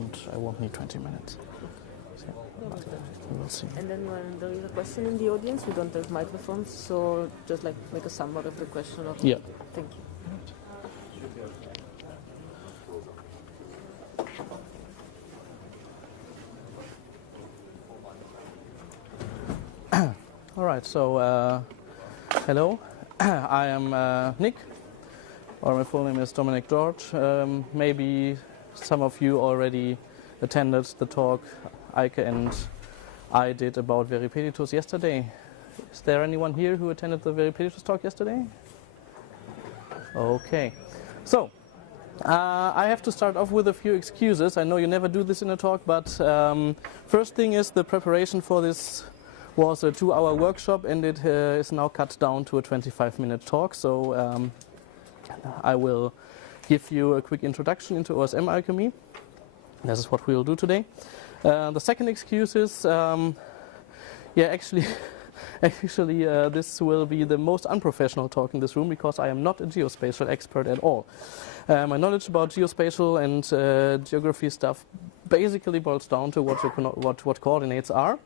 I won't need 20 minutes. So, we will see. And then when there is a question in the audience, we don't have microphones, so just like make a summary of the question. Yeah. Thank you. All right, so hello, I am Nick, or my full name is Dominic George. Maybe some of you already attended the talk Eike and I did about Veripeditus yesterday. Is there anyone here who attended the Veripeditus talk yesterday? Okay, so I have to start off with a few excuses. I know you never do this in a talk, but first thing is the preparation for this was a 2-hour workshop, and it is now cut down to a 25-minute talk. So I will give you a quick introduction into OSMAlchemy. This is what we will do today. The second excuse is, actually this will be the most unprofessional talk in this room, because I am not a geospatial expert at all. My knowledge about geospatial and geography stuff basically boils down to what coordinates are.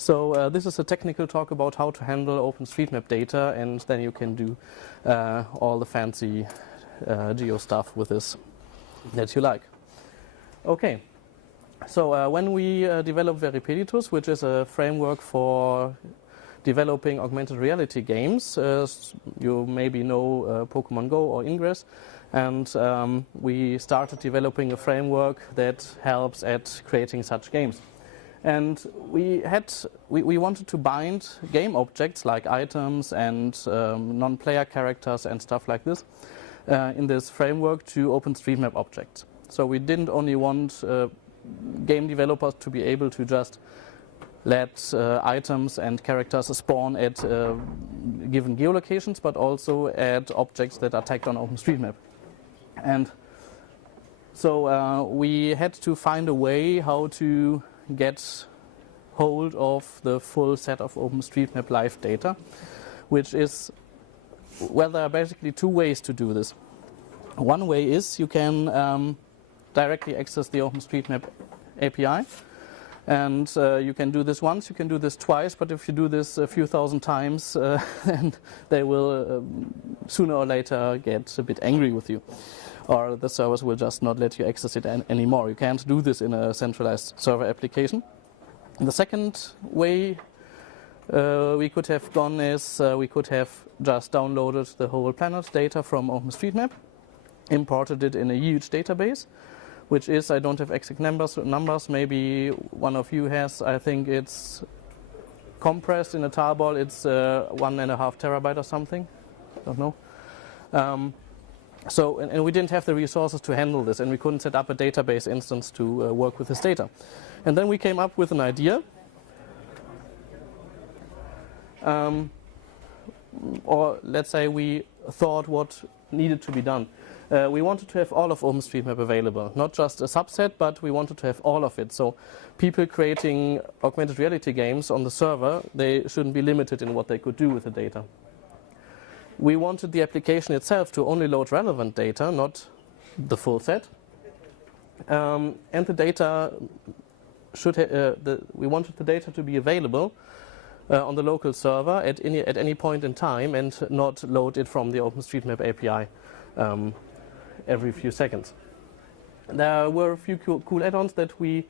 So this is a technical talk about how to handle OpenStreetMap data, and then you can do all the fancy geo stuff with this that you like. Okay, so when we developed Veripeditus, which is a framework for developing augmented reality games, you maybe know Pokemon Go or Ingress, and we started developing a framework that helps at creating such games. And we wanted to bind game objects like items and non-player characters and stuff like this in this framework to OpenStreetMap objects. So we didn't only want game developers to be able to just let items and characters spawn at given geolocations, but also at objects that are tagged on OpenStreetMap. And so we had to find a way how to get hold of the full set of OpenStreetMap live data, which is, well, there are basically two ways to do this. One way is you can directly access the OpenStreetMap API, and you can do this once, you can do this twice, but if you do this a few thousand times, then they will sooner or later get a bit angry with you, or the service will just not let you access it anymore. You can't do this in a centralized server application. And the second way we could have gone is we could have just downloaded the whole planet data from OpenStreetMap, imported it in a huge database, which is, I don't have exact numbers, maybe one of you has. I think it's compressed in a tarball, it's 1.5 terabyte or something, don't know. So, and we didn't have the resources to handle this, and we couldn't set up a database instance to work with this data. And then we came up with an idea, or let's say we thought what needed to be done. We wanted to have all of OpenStreetMap available, not just a subset, but we wanted to have all of it. So people creating augmented reality games on the server, they shouldn't be limited in what they could do with the data. We wanted the application itself to only load relevant data, not the full set. And the data should we wanted the data to be available on the local server at any point in time, and not load it from the OpenStreetMap API every few seconds. There were a few cool add-ons that we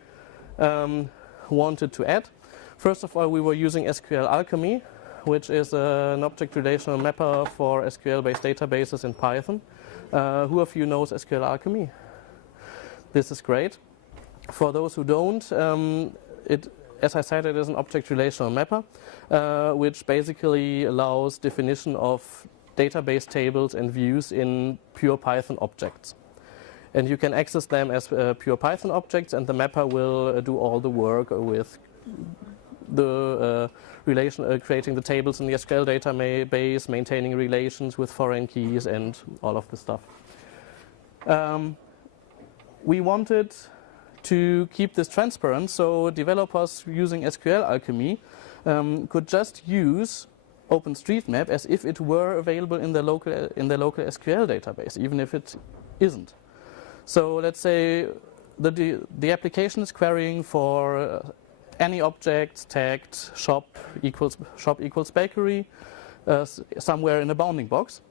wanted to add. First of all, we were using SQLAlchemy, which is an object relational mapper for SQL-based databases in Python. Who of you knows SQLAlchemy? This is great. For those who don't, as I said, it is an object relational mapper, which basically allows definition of database tables and views in pure Python objects. And you can access them as pure Python objects, and the mapper will do all the work with the creating the tables in the SQL database, maintaining relations with foreign keys, and all of the stuff. We wanted to keep this transparent, so developers using SQLAlchemy could just use OpenStreetMap as if it were available in the local SQL database, even if it isn't. So let's say the application is querying for any object tagged shop equals bakery somewhere in a bounding box.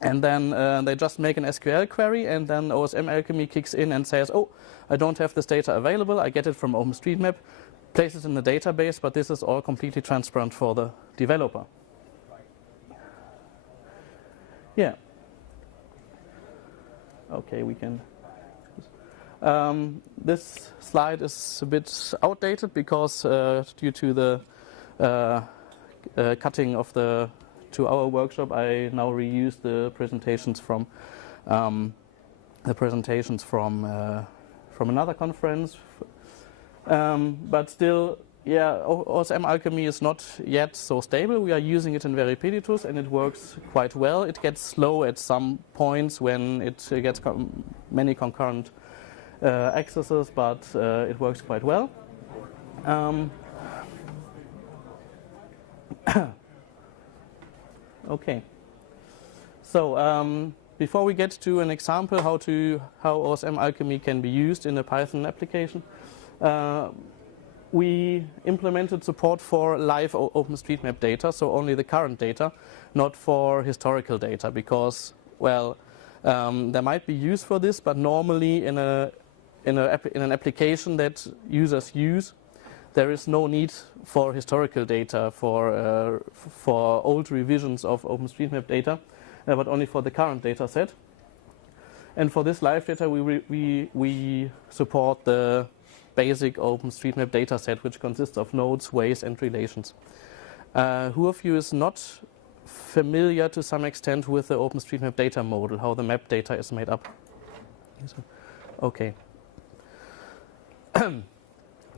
And then they just make an SQL query, and then OSMalchemy kicks in and says, oh, I don't have this data available, I get it from OpenStreetMap, places it in the database, but this is all completely transparent for the developer. Yeah. Okay, we can. This slide is a bit outdated because due to the cutting of the 2-hour workshop, I now reuse the presentations from another conference. But still, yeah, OSMalchemy is not yet so stable. We are using it in Veripeditus and it works quite well. It gets slow at some points when it gets many concurrent accesses, but it works quite well. Okay. So before we get to an example how OSMalchemy can be used in a Python application, we implemented support for live OpenStreetMap data, so only the current data, not for historical data, because, well, there might be use for this, but normally in an application that users use, there is no need for historical data for old revisions of OpenStreetMap data, but only for the current data set. And for this live data, we support the basic OpenStreetMap data set, which consists of nodes, ways, and relations. Who of you is not familiar to some extent with the OpenStreetMap data model, how the map data is made up? Okay.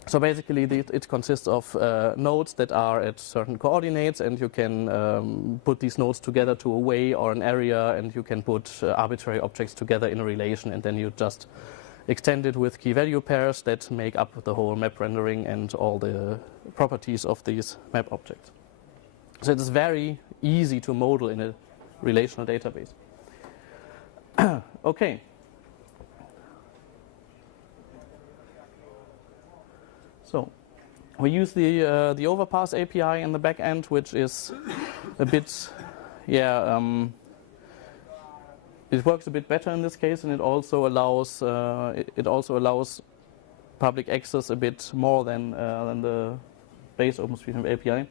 So basically it consists of nodes that are at certain coordinates, and you can put these nodes together to a way or an area, and you can put arbitrary objects together in a relation, and then you just extend it with key value pairs that make up the whole map rendering and all the properties of these map objects. So it is very easy to model in a relational database. Okay. So we use the overpass API in the back end, which is a bit, it works a bit better in this case, and it also allows public access a bit more than the base OpenStreetMap API.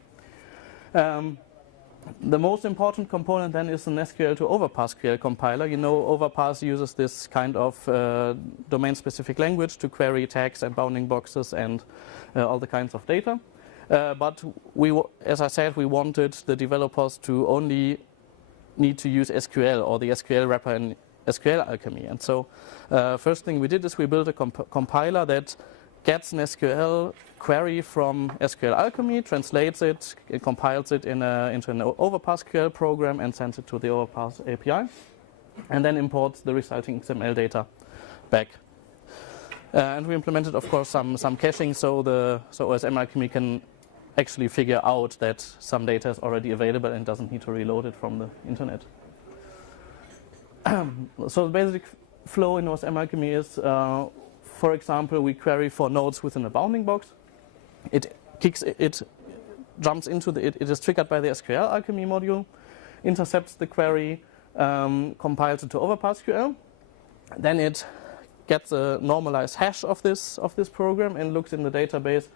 The most important component then is an SQL to Overpass SQL compiler. You know, Overpass uses this kind of domain-specific language to query tags and bounding boxes and all the kinds of data. But as I said, we wanted the developers to only need to use SQL or the SQL wrapper in OSMalchemy. And so first thing we did is we built a compiler that gets an SQL query from OSMalchemy, translates it, it compiles it into an Overpass SQL program and sends it to the Overpass API, and then imports the resulting XML data back. And we implemented, of course, some caching, so OSMalchemy can actually figure out that some data is already available and doesn't need to reload it from the internet. So the basic flow in OSMalchemy is, for example, we query for nodes within a bounding box. It jumps into it is triggered by the OSMalchemy module, intercepts the query, compiles it to Overpass SQL. Then it gets a normalized hash of this program and looks in the database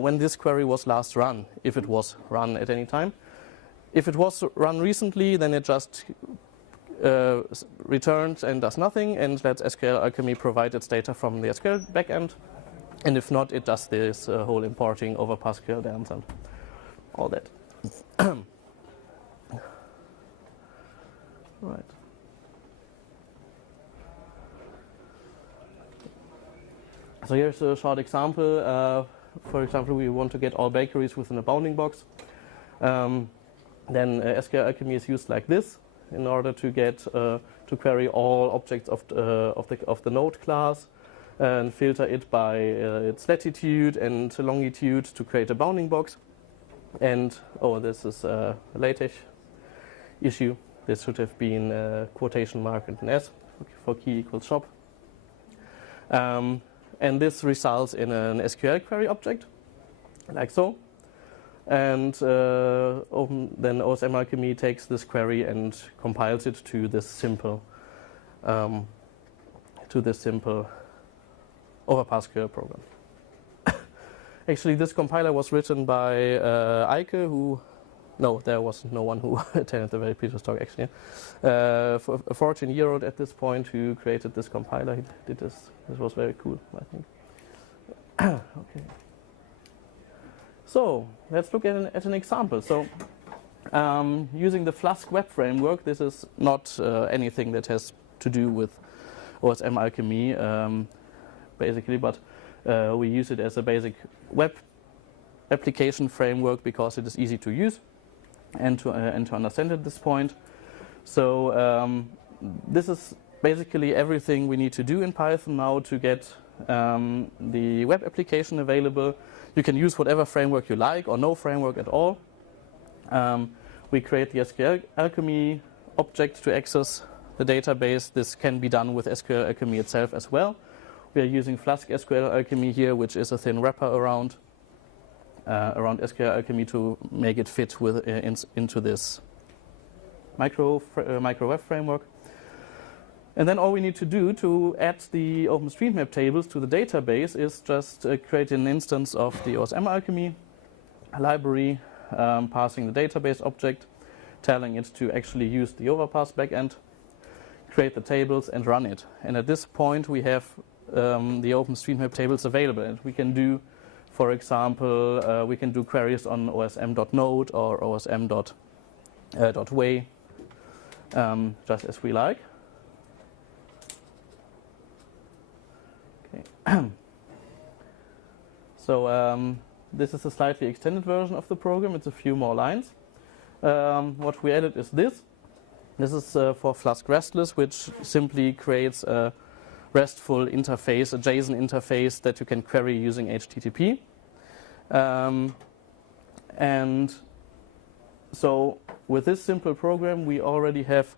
when this query was last run, if it was run at any time. If it was run recently, then it just returns and does nothing and lets OSMalchemy provide its data from the SQL backend. And if not, it does this whole importing Overpass SQL dance and all that. Right. So here's a short example. For example, we want to get all bakeries within a bounding box. Then OSMalchemy is used like this in order to get to query all objects of the node class and filter it by its latitude and longitude to create a bounding box. And this is a LaTeX issue. This should have been quotation mark and an S for key equals shop. And this results in an SQL query object, like so. And then OSMAlchemy takes this query and compiles it to this simple overpass program. Actually, this compiler was written by Eike, who, no, there was no one who attended the very previous talk actually. A 14-year-old at this point who created this compiler. He did this. This was very cool, I think. Okay. So let's look at an example. So using the Flask web framework, this is not anything that has to do with OSMAlchemy, basically, but we use it as a basic web application framework because it is easy to use and to understand at this point. So this is basically everything we need to do in Python now to get the web application available. You can use whatever framework you like or no framework at all. We create the SQLAlchemy object to access the database. This can be done with SQLAlchemy itself as well. We are using Flask SQLAlchemy here, which is a thin wrapper around SQLAlchemy to make it fit with into this micro web framework. And then all we need to do to add the OpenStreetMap tables to the database is just create an instance of the OSMAlchemy library, passing the database object, telling it to actually use the overpass backend, create the tables and run it. And at this point we have the OpenStreetMap tables available, and we can do, for example, we can do queries on osm.node or osm.way, just as we like. So this is a slightly extended version of the program. It's a few more lines. What we added is this. This is for Flask Restless, which simply creates a RESTful interface, a JSON interface that you can query using HTTP. And so with this simple program, we already have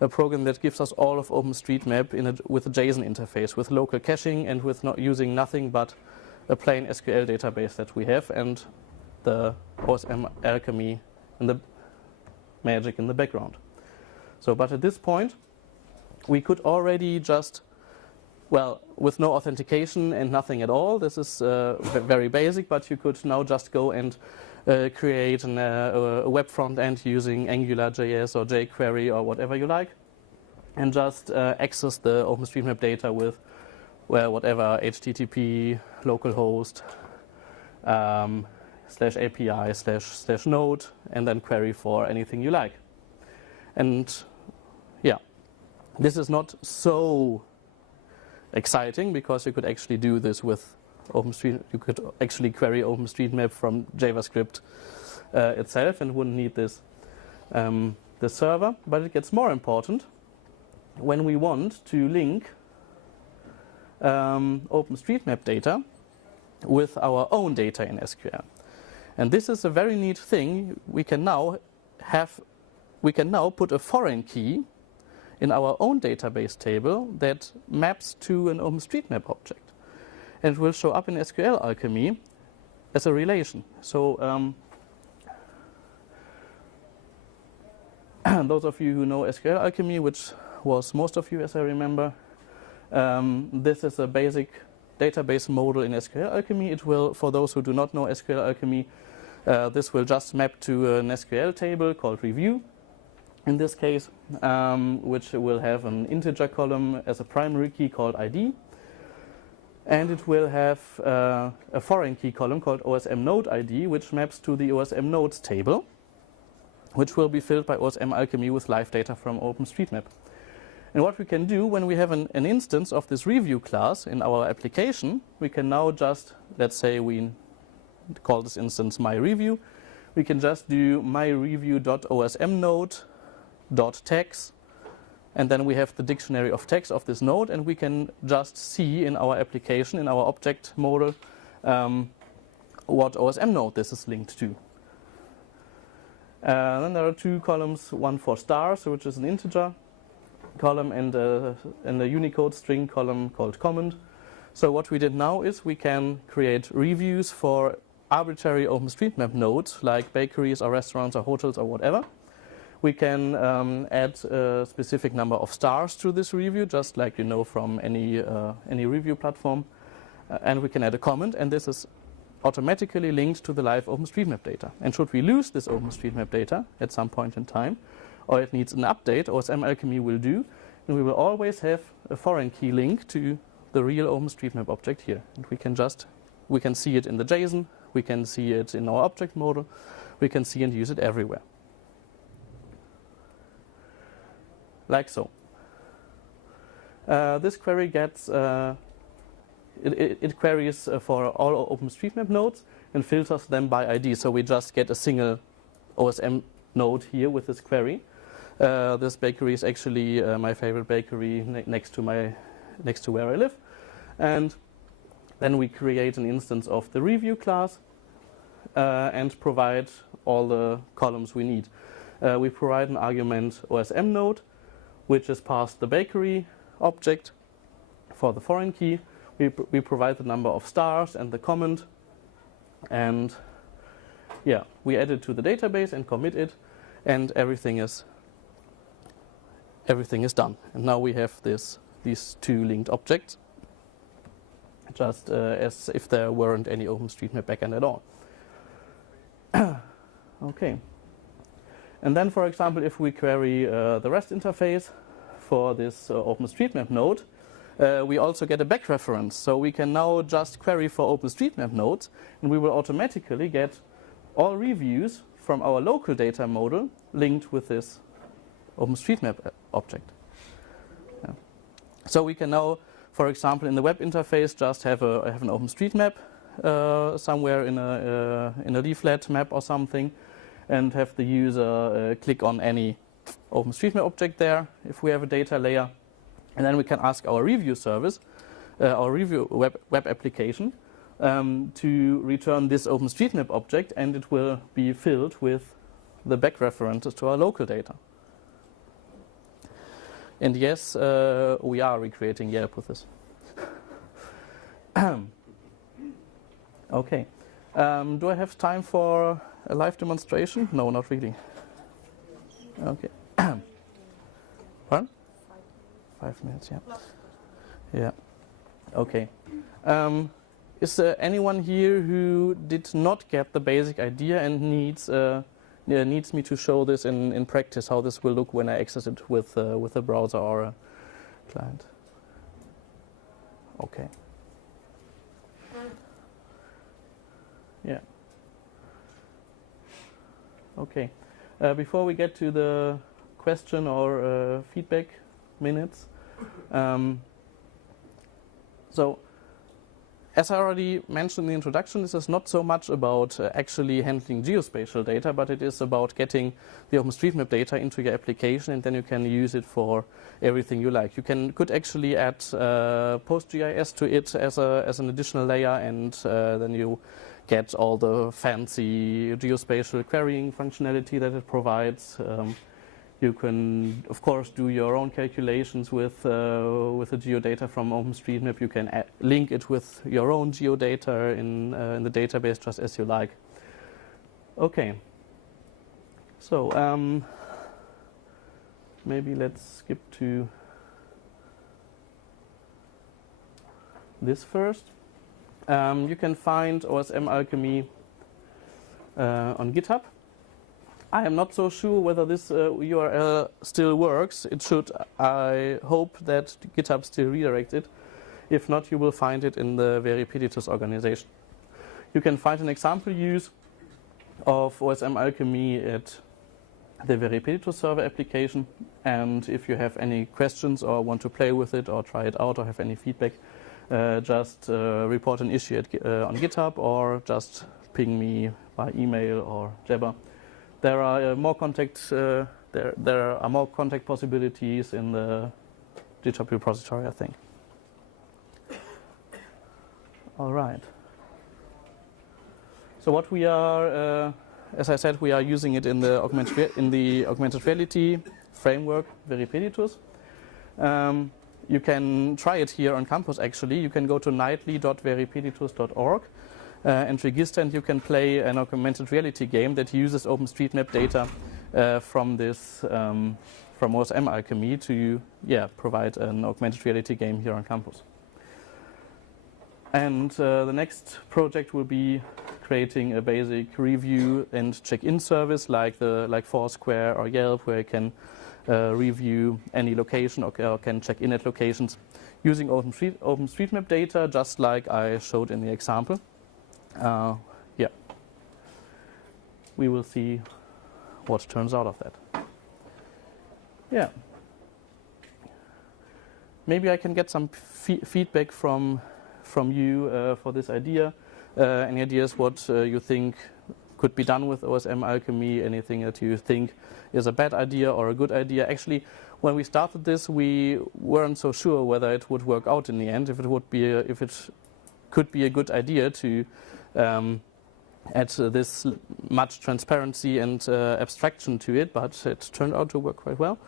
a program that gives us all of OpenStreetMap with a JSON interface, with local caching and with not using nothing but a plain SQL database that we have and the OSMAlchemy and the magic in the background. So, but at this point, we could already just, well, with no authentication and nothing at all, this is very basic, but you could now just go and create a web front end using AngularJS or jQuery or whatever you like, and just access the OpenStreetMap data with, well, whatever HTTP, localhost, /API, /node, and then query for anything you like. And yeah, this is not so exciting because you could actually do this with OpenStreetMap. You could actually query OpenStreetMap from JavaScript itself and wouldn't need this the server. But it gets more important when we want to link OpenStreetMap data with our own data in SQL. And this is a very neat thing. We can now put a foreign key in our own database table that maps to an OpenStreetMap object. And it will show up in SQLAlchemy as a relation. So those of you who know SQLAlchemy, which was most of you as I remember, this is a basic database model in SQLAlchemy. It will, for those who do not know SQLAlchemy, this will just map to an SQL table called review, in this case, which will have an integer column as a primary key called ID. And it will have a foreign key column called OSMNode ID, which maps to the OSMNodes table, which will be filled by OSMAlchemy with live data from OpenStreetMap. And what we can do when we have an instance of this review class in our application, we can now just, let's say we call this instance myReview, we can just do myReview.osmNode.tags, and then we have the dictionary of tags of this node, and we can just see in our application, in our object model, what OSM node this is linked to. Then there are two columns, one for stars, which is an integer column, and a Unicode string column called comment. So what we did now is we can create reviews for arbitrary OpenStreetMap nodes like bakeries or restaurants or hotels or whatever. We can add a specific number of stars to this review, just like you know from any review platform. And we can add a comment, and this is automatically linked to the live OpenStreetMap data. And should we lose this OpenStreetMap data at some point in time, or it needs an update, OSMAlchemy will do, and we will always have a foreign key link to the real OpenStreetMap object here. And we can see it in the JSON, we can see it in our object model, we can see and use it everywhere. Like so. This query gets it queries for all OpenStreetMap nodes and filters them by ID. So we just get a single OSM node here with this query. This bakery is actually my favorite bakery next to where I live. And then we create an instance of the review class and provide all the columns we need. We provide an argument OSM node, which is passed the bakery object for the foreign key. We provide the number of stars and the comment, and yeah, we add it to the database and commit it, and everything is done. And now we have these two linked objects, just as if there weren't any OpenStreetMap backend at all. Okay. And then, for example, if we query the REST interface for this OpenStreetMap node, we also get a back reference. So we can now just query for OpenStreetMap nodes, and we will automatically get all reviews from our local data model linked with this OpenStreetMap object. Yeah. So we can now, for example, in the web interface, just have an OpenStreetMap somewhere in a leaflet map or something, and have the user click on any OpenStreetMap object there if we have a data layer. And then we can ask our review service, our review web application, to return this OpenStreetMap object, and it will be filled with the back references to our local data. And yes, we are recreating Yelp with this. Okay. Do I have time for a live demonstration? No, not really. Okay. Pardon? 5 minutes, yeah. Yeah. Okay. Is there anyone here who did not get the basic idea and needs me to show this in practice, how this will look when I access it with a browser or a client? Okay. Yeah. Okay. Before we get to the question or feedback minutes, so as I already mentioned in the introduction, this is not so much about actually handling geospatial data, but it is about getting the OpenStreetMap data into your application, and then you can use it for everything you like. You could actually add PostGIS to it as an additional layer, and then you get all the fancy geospatial querying functionality that it provides. You can, of course, do your own calculations with the geodata from OpenStreetMap. You can link it with your own geodata in the database, just as you like. Okay. So maybe let's skip to this first. You can find OSMAlchemy on GitHub. I am not so sure whether this URL still works. It should. I hope that GitHub still redirects it. If not, you will find it in the Veripeditus organization. You can find an example use of OSMAlchemy at the Veripeditus server application. And if you have any questions or want to play with it or try it out or have any feedback, just report an issue on GitHub or just ping me by email or Jabber. There are more contact. There are more contact possibilities in the GitHub repository, I think. All right. So what we are, as I said, we are using it in the augmented reality framework, Veripeditus. you can try it here on campus actually. You can go to nightly.veripeditus.org and register, and you can play an augmented reality game that uses OpenStreetMap data from this from OSMAlchemy to provide an augmented reality game here on campus. And the next project will be creating a basic review and check-in service like Foursquare or Yelp, where you can review any location or can check in at locations using OpenStreetMap data, just like I showed in the example. We will see what turns out of that. Yeah. Maybe I can get some feedback from you for this idea. Any ideas what you think could be done with OSMAlchemy? Anything that you think is a bad idea or a good idea? Actually, when we started this, we weren't so sure whether it would work out in the end. If it could be a good idea to add this much transparency and abstraction to it, but it turned out to work quite well.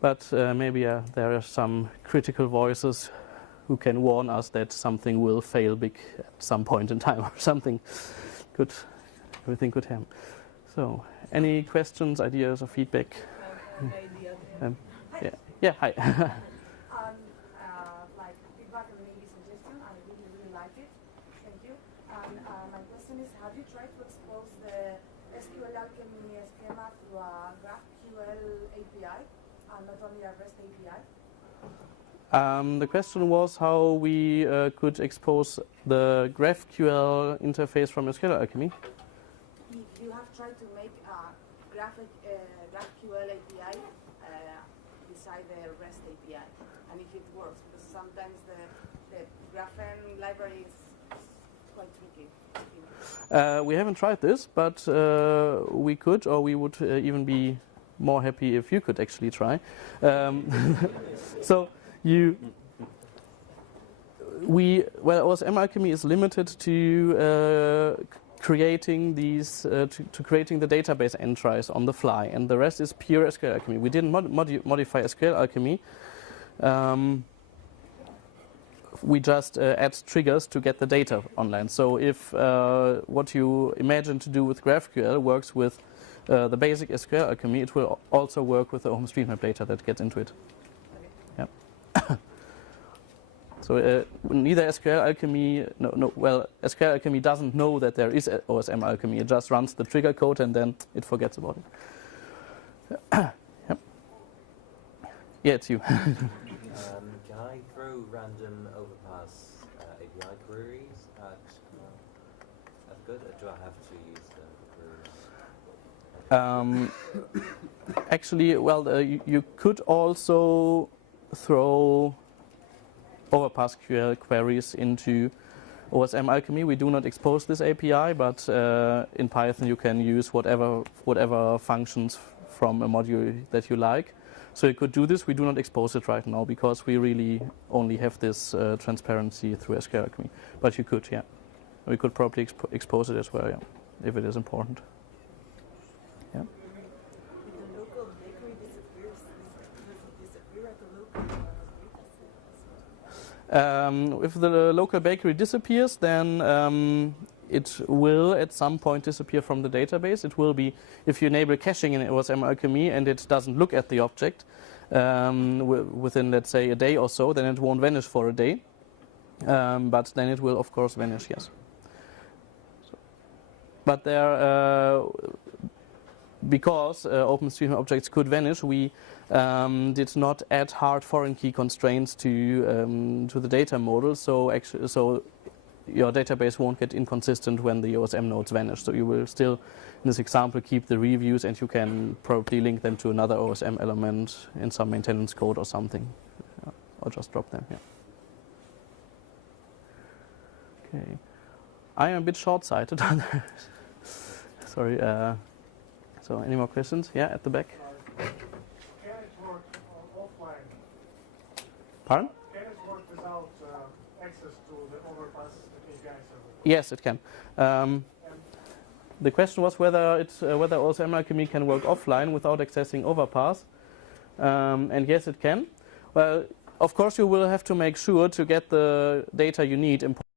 But maybe there are some critical voices who can warn us that something will fail big at some point in time, or something everything could happen. So, any questions, ideas, or feedback? Hi. Like feedback and maybe suggestion, I really like it. Thank you. And my question is, have you tried to expose the SQLAlchemy schema through a GraphQL API and not only a REST API? The question was how we could expose the GraphQL interface from SQLAlchemy. If you have tried to make a GraphQL API beside the REST API, and if it works, because sometimes the Graphene library is quite tricky. We haven't tried this, but we could, or we would even be more happy if you could actually try. So. OSMAlchemy is limited to creating these to creating the database entries on the fly, and the rest is pure SQLAlchemy. We didn't modify SQLAlchemy. We just add triggers to get the data online. So if what you imagine to do with GraphQL works with the basic SQLAlchemy, it will also work with the OpenStreetMap data that gets into it. So neither SQLAlchemy, SQLAlchemy doesn't know that there is OSMAlchemy. It just runs the trigger code and then it forgets about it. Yeah, it's you. Can I throw random overpass API queries at good, or do I have to use the queries? Actually, you could also throw overpass queries into OSMAlchemy. We do not expose this API, but in Python you can use whatever functions from a module that you like. So you could do this. We do not expose it right now because we really only have this transparency through SQLAlchemy. But you could, yeah. We could probably expose it as well, yeah, if it is important. Yeah. The local bakery disappears. Does it disappear at the local data set? If the local bakery disappears, then it will at some point disappear from the database. It will be, if you enable caching in OSMAlchemy and it doesn't look at the object within, let's say, a day or so, then it won't vanish for a day. But then it will, of course, vanish, yes. But there, because OpenStreetMap objects could vanish, we did not add hard foreign key constraints to the data model. So your database won't get inconsistent when the OSM nodes vanish. So you will still, in this example, keep the reviews, and you can probably link them to another OSM element in some maintenance code or something, or just drop them. Yeah. Okay. I am a bit short-sighted. Sorry. So, any more questions? Yeah, at the back. Can it work offline? Pardon? Can it work without access to the overpass API server? Yes, it can. The question was whether OSMAlchemy can work offline without accessing overpass. And yes, it can. Well, Of course, you will have to make sure to get the data you need imported